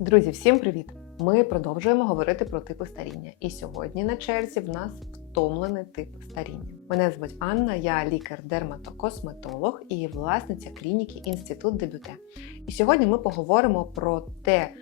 Друзі, всім привіт! Ми продовжуємо говорити про типи старіння. І сьогодні на черзі в нас втомлений тип старіння. Мене звуть Анна, я лікар-дерматокосметолог і власниця клініки Інститут Дебюте. І сьогодні ми поговоримо про те,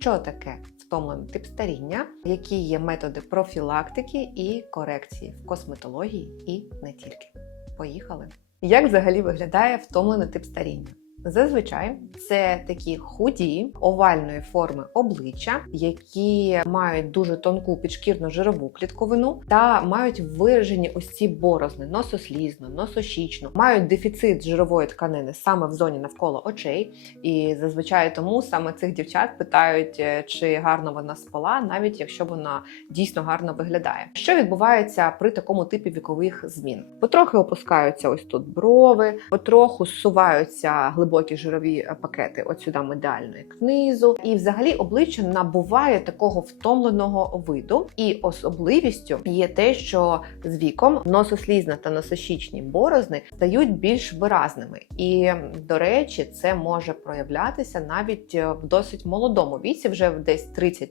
що таке втомлений тип старіння, які є методи профілактики і корекції в косметології і не тільки. Поїхали! Як взагалі виглядає втомлений тип старіння? Зазвичай це такі худі овальної форми обличчя, які мають дуже тонку підшкірну жирову клітковину та мають виражені ось ці борозни носослізно, носощічно, мають дефіцит жирової тканини саме в зоні навколо очей. І зазвичай тому саме цих дівчат питають, е, чи гарно вона спала, навіть якщо вона дійсно гарно виглядає. Що відбувається при такому типі вікових змін? Потрохи опускаються ось тут брови, потроху зсуваються глибокі жирові е, пакети от сюди медальної книзу. І взагалі обличчя набуває такого втомленого виду. І особливістю є те, що з віком носослізна та носощічні борозни стають більш виразними. І, до речі, це може проявлятися навіть е, в досить молодому віці, вже в десь 30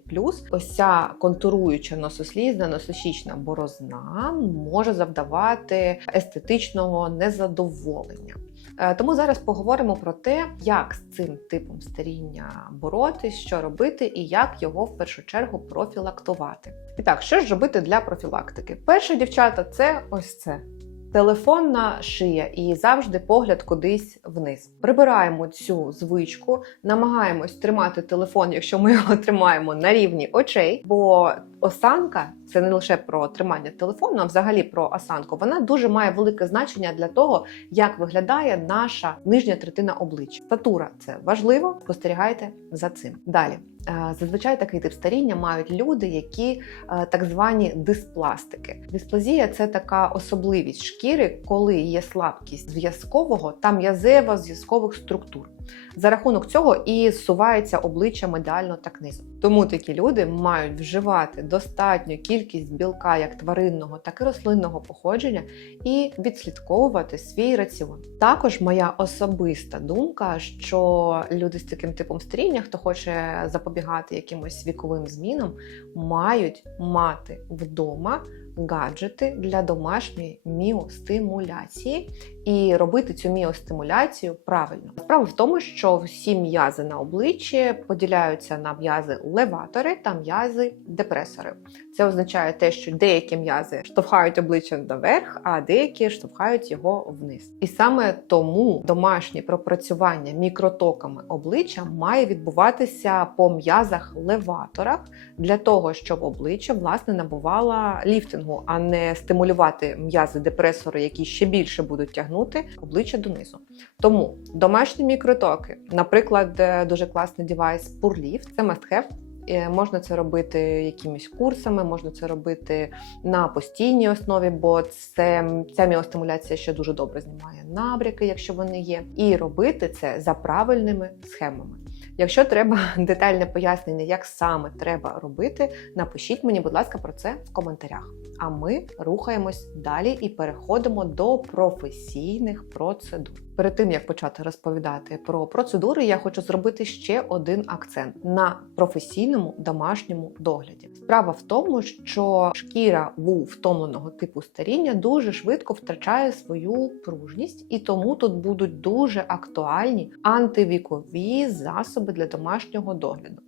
Ось ця контуруюча носослізна, носощічна борозна може завдавати естетичного незадоволення. Е, Тому зараз поговоримо про те, як з цим типом старіння боротись, що робити і як його в першу чергу профілактувати. І так, що ж робити для профілактики? Перше, дівчата, це ось це. Телефонна шия і завжди погляд кудись вниз. Прибираємо цю звичку, намагаємось тримати телефон, якщо ми його тримаємо на рівні очей, бо осанка це не лише про тримання телефону, а взагалі про осанку. Вона дуже має велике значення для того, як виглядає наша нижня третина обличчя. Статура це важливо. Спостерігайте за цим. Далі. Е, Зазвичай такий тип старіння мають люди, які е, так звані диспластики. Дисплазія це така особливість шкіри, коли є слабкість зв'язкового та м'язева зв'язкових структур. За рахунок цього і зсувається обличчя медально та книзу. Тому такі люди мають вживати достатню кількість білка як тваринного, так і рослинного походження і відслідковувати свій раціон. Також моя особиста думка, що люди з таким типом старіння, хто хоче запобігати якимось віковим змінам, мають мати вдома гаджети для домашньої міостимуляції і робити цю міостимуляцію правильно. Справа в тому, що всі м'язи на обличчі поділяються на м'язи леватори та м'язи депресори. Це означає те, що деякі м'язи штовхають обличчя наверх, а деякі штовхають його вниз. І саме тому домашнє пропрацювання мікротоками обличчя має відбуватися по м'язах леваторах для того, щоб обличчя власне набувало ліфтингу, а не стимулювати м'язи депресори, які ще більше будуть тягнути обличчя донизу. Тому домашні мікротоки, наприклад, е, дуже класний девайс Purlift, це must have. Е, Можна це робити якимись курсами, можна це робити на постійній основі, бо це ця міостимуляція ще дуже добре знімає набряки, якщо вони є, і робити це за правильними схемами. Якщо треба детальне пояснення, як саме треба робити, напишіть мені, будь ласка, про це в коментарях. А ми рухаємось далі і переходимо до професійних процедур. Перед тим як почати розповідати про процедури, я хочу зробити ще один акцент на професійному домашньому догляді. Справа в тому, що шкіра у втомленого типу старіння дуже швидко втрачає свою пружність, і тому тут будуть дуже актуальні антивікові засоби для домашнього догляду.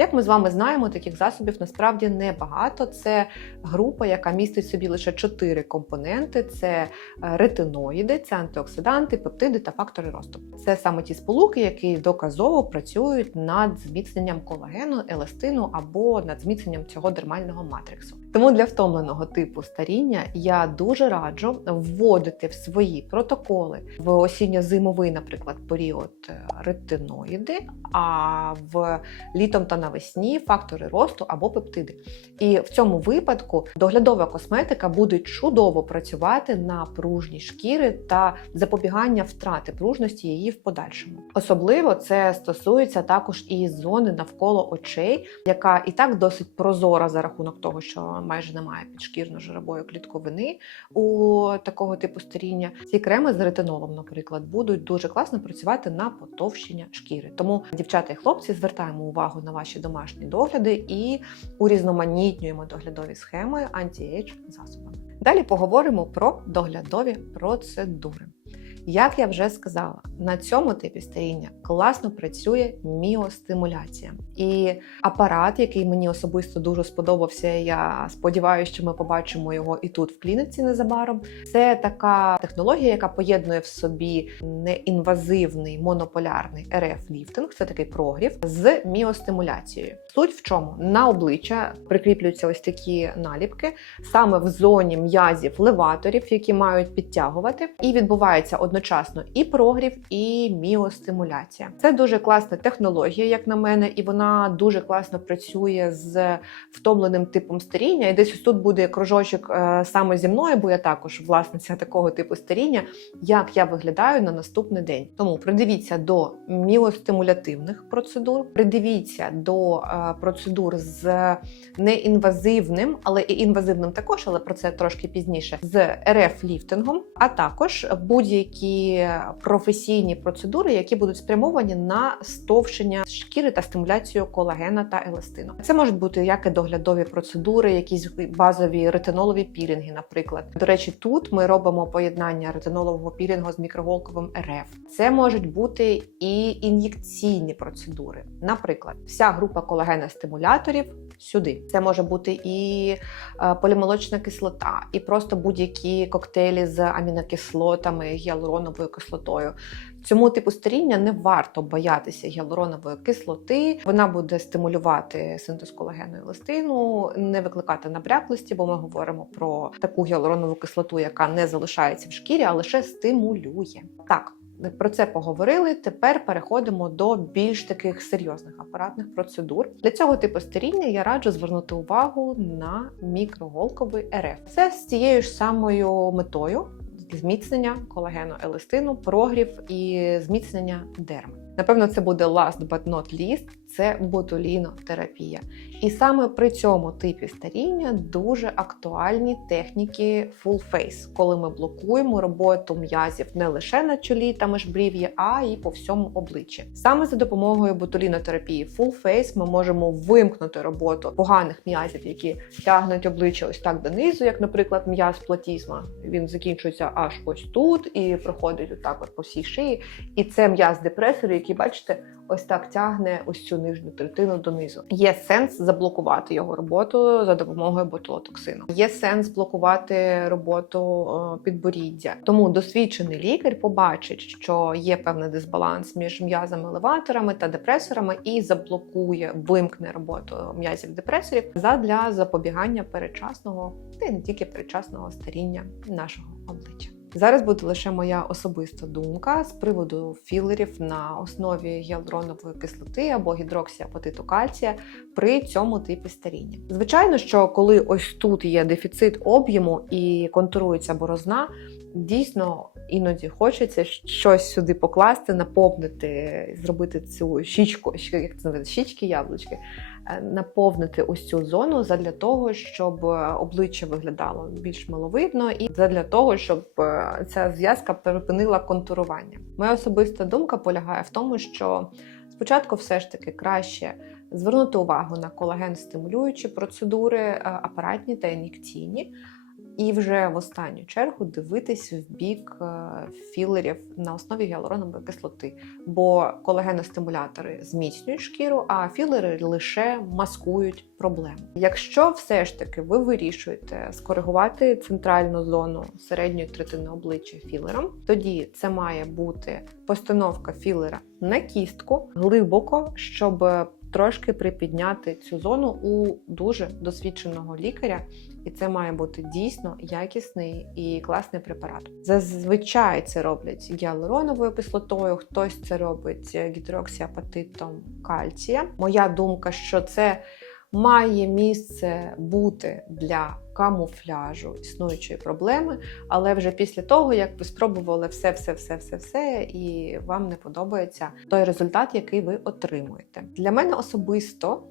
Як ми з вами знаємо, таких засобів насправді небагато. Це група, яка містить собі лише чотири компоненти: це е, ретиноїди, це антиоксиданти, пептиди та фактори росту. Це саме ті сполуки, які доказово працюють над зміцненням колагену, еластину або над зміцненням цього дермального матриксу. Тому для втомленого типу старіння я дуже раджу вводити в свої протоколи в осінньо-зимовий, наприклад, період е, ретиноїди, а в літом та навесні фактори росту або пептиди. І в цьому випадку доглядова косметика буде чудово працювати на пружні шкіри та запобігання втрати пружності її в подальшому. Особливо це стосується також і зони навколо очей, яка і так досить прозора за рахунок того, що майже немає підшкірно-жирової клітковини у такого типу старіння. Ці креми з ретинолом, наприклад, будуть дуже класно працювати на потовщення шкіри. Тому, дівчата і хлопці, звертаємо увагу на ваші домашні догляди і урізноманітнюємо доглядові схеми анті-ейдж засобами. Далі поговоримо про доглядові процедури. Як я вже сказала, на цьому типі старіння класно працює міостимуляція. І апарат, який мені особисто дуже сподобався, я сподіваюся, що ми побачимо його і тут в клініці незабаром. Це така технологія, яка поєднує в собі неінвазивний монополярний РФ ліфтинг, це такий прогрів з міостимуляцією. Суть в чому на обличчя прикріплюються ось такі наліпки саме в зоні м'язів леваторів, які мають підтягувати, і відбувається одночасно і прогрів, і міостимуляція. Це дуже класна технологія, як на мене, і вона дуже класно працює з втомленим типом старіння. І десь тут буде кружочок е, саме зі мною, бо я також власниця такого типу старіння, як я виглядаю на наступний день. Тому придивіться до міостимулятивних процедур, придивіться до е, процедур з неінвазивним, але і інвазивним також, але про це трошки пізніше, з РФ ліфтингом, а також будь-які професійні процедури, які будуть спрямовані на стовшення шкіри та стимуляцію колагена та еластину. Це можуть бути як і доглядові процедури, якісь базові ретинолові пілінги, наприклад. До речі, тут ми робимо поєднання ретинолового пілінгу з мікроголковим РФ. Це можуть бути і ін'єкційні процедури. Наприклад, вся група колагена-стимуляторів сюди. Це може бути і е, полімолочна кислота, і просто будь-які коктейлі з амінокислотами, гіалуроновою кислотою. Цьому типу старіння не варто боятися гіалуронової кислоти. Вона буде стимулювати синтез колагену і еластину, не викликати набряклості, бо ми говоримо про таку гіалуронову кислоту, яка не залишається в шкірі, а лише стимулює. Так. Про це поговорили. Тепер переходимо до більш таких серйозних апаратних процедур. Для цього типу старіння я раджу звернути увагу на мікроголковий РФ. Це з цією ж самою метою зміцнення колагену еластину, прогрів і зміцнення дерми. Напевно, це буде last but not least – це ботулінотерапія. І саме при цьому типі старіння дуже актуальні техніки full face, коли ми блокуємо роботу м'язів не лише на чолі та межбрів'ї, а й по всьому обличчі. Саме за допомогою ботулінотерапії full face ми можемо вимкнути роботу поганих м'язів, які тягнуть обличчя ось так донизу, як, наприклад, м'яз платізма. Він закінчується аж ось тут і проходить отак от по всій шиї. І це м'яз депресору, який бачите. Ось так тягне ось цю нижню третину донизу. Є сенс заблокувати його роботу за допомогою ботулотоксину. Є сенс блокувати роботу підборіддя. Тому досвідчений лікар побачить, що є певний дисбаланс між м'язами-елеваторами та депресорами, і заблокує, вимкне роботу м'язів депресорів задля запобігання передчасного та не тільки передчасного старіння нашого обличчя. Зараз буде лише моя особиста думка з приводу філерів на основі гіалуронової кислоти або гідроксіапатиту кальція при цьому типі старіння. Звичайно, що коли ось тут є дефіцит об'єму і контурується борозна, дійсно іноді хочеться щось сюди покласти, наповнити, зробити цю щічку, як це називається, щічки яблучки. Наповнити ось цю зону задля того, щоб обличчя виглядало більш миловидно, і задля того, щоб ця зв'язка припинила контурування. Моя особиста думка полягає в тому, що спочатку все ж таки краще звернути увагу на колаген стимулюючі процедури, апаратні та ін'єкційні. І вже в останню чергу дивитись в бік філерів на основі гіалуронової кислоти, бо колагеностимулятори зміцнюють шкіру, а філери лише маскують проблему. Якщо все ж таки ви вирішуєте скоригувати центральну зону середньої третини обличчя філером, тоді це має бути постановка філера на кістку глибоко, щоб трошки припідняти цю зону у дуже досвідченого лікаря, і це має бути дійсно якісний і класний препарат. Зазвичай це роблять гіалуроновою кислотою, хтось це робить гідроксіапатитом кальція. Моя думка, що це має місце бути для камуфляжу існуючої проблеми, але вже після того, як ви спробували все, все, все, все, все, і вам не подобається той результат, який ви отримуєте. Для мене особисто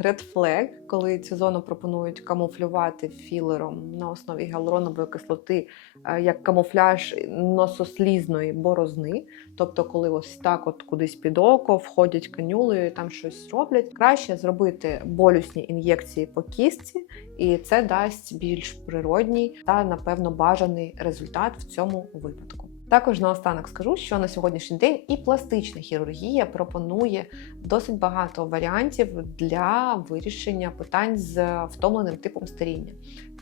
Red flag, коли цю зону пропонують камуфлювати філером на основі гіалуронової кислоти е, як камуфляж носослізної борозни. Тобто, коли ось так от кудись під око входять канюлею там щось роблять, краще зробити болюсні ін'єкції по кістці, і це дасть більш природній та, напевно, бажаний результат в цьому випадку. Також наостанок скажу, що на сьогоднішній день і пластична хірургія пропонує досить багато варіантів для вирішення питань з втомленим типом старіння.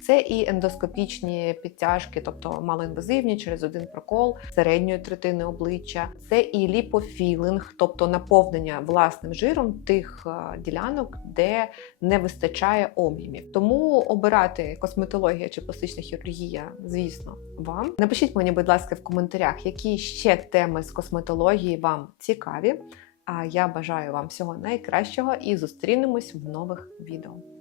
Це і ендоскопічні підтяжки, тобто малоінвазивні через один прокол середньої третини обличчя, це і ліпофілинг, тобто наповнення власним жиром тих е, ділянок, де не вистачає об'ємів. Тому обирати косметологія чи пластична хірургія, звісно, вам. Напишіть мені, будь ласка, в коментарях, які ще теми з косметології вам цікаві. А я бажаю вам всього найкращого і зустрінемось в нових відео.